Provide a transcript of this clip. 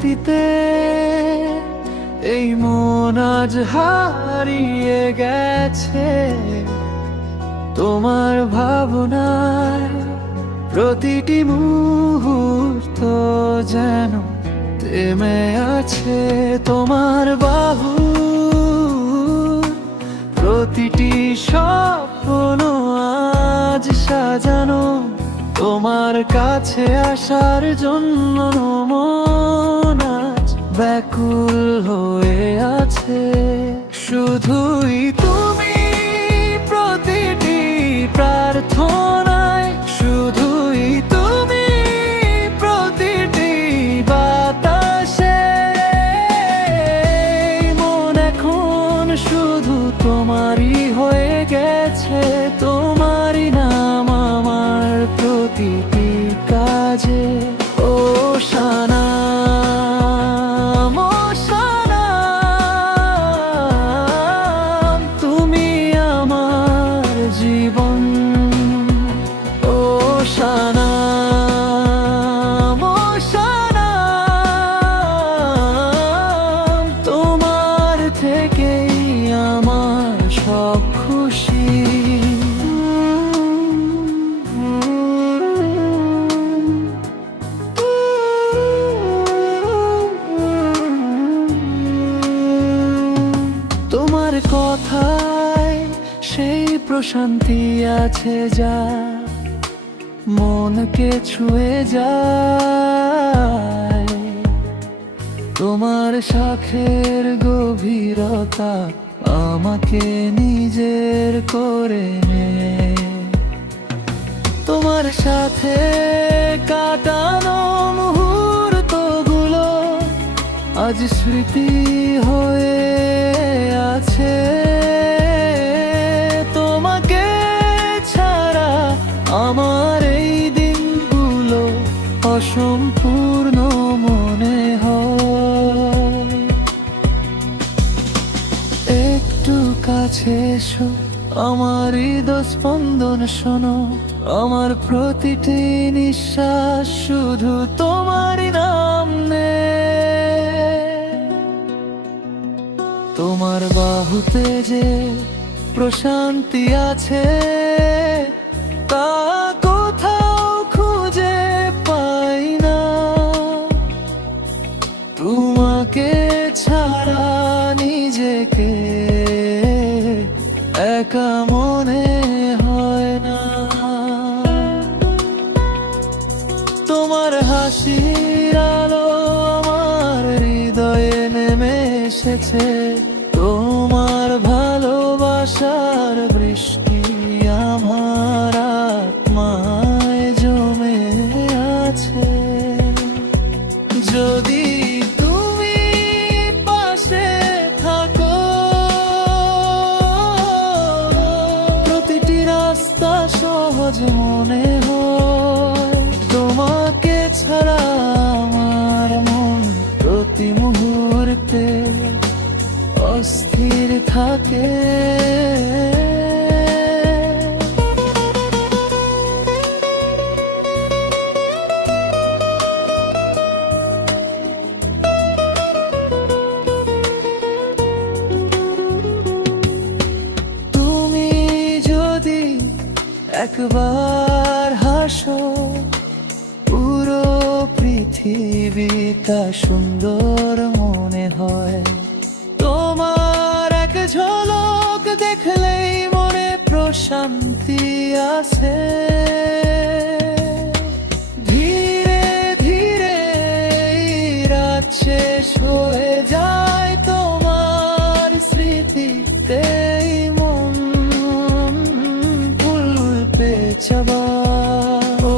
স্মৃতিতে এই মন আজ হারিয়ে গেছে। তোমার ভাবনায় প্রতিটি মুহূর্ত যেন থেমে আছে। তোমার বাহু প্রতিটি স্বপ্ন আজ সাজানো। তোমার কাছে আসার জন্য মন আজ ব্যাকুল হয়ে আছে। শুধুই তুমি প্রতিটি প্রার্থনায়, শুধুই তুমি প্রতিটি বাতাসে। মন এখন শুধু তোমারই হয়ে গেছে। তোমারই নাম আমার প্রতিটি কাজে। ও সানাম, ও সানাম, তুমি আমার জীবন। ও সানাম, ও সানাম, তোমার থেকেই আমার সব খুশি। তোমার কথায় সেই প্রশান্তি আছে যা মনকে ছুঁয়ে যায়। তোমার শাখের গভীরতা আমাকে নিজের করে নেয়। তোমার সাথে কাটানো মুহূর্তগুলো আজ স্মৃতি হয়ে আছে। তোমাকে ছাড়া আমার এই দিনগুলো অসম্পূর্ণ মনে হয়। একটু কাছে এসো, আমার হৃদস্পন্দন শোনো। আমার প্রতিটি নিঃশ্বাস শুধু তোমারই নাম নেয়। তোমার বাহুতে যে প্রশান্তি আছে তা কোথাও খুঁজে পাই না। তোমাকে ছাড়া নিজেকে একা মনে হয় না। তোমার হাসির আলো আমার হৃদয়ে নেমে এসেছে। তোমার ভালোবাসার বৃষ্টি আমার আত্মায় জমে আছে। যদি তুমি পাশে থাকো, প্রতিটি রাস্তা সহজ মনে হয়। তোমাকে ছাড়া আমার মন প্রতি মুহূর্তে অস্থির থাকে। তুমি যদি একবার হাসো, পুরো পৃথিবীটা সুন্দর মনে হয়। তোমার এক ঝলক দেখলেই মনে প্রশান্তি আসে। ধীরে ধীরে রাত শেষ হয়ে যায় তোমার স্মৃতিতে। মন ফুল পেছাবা। ও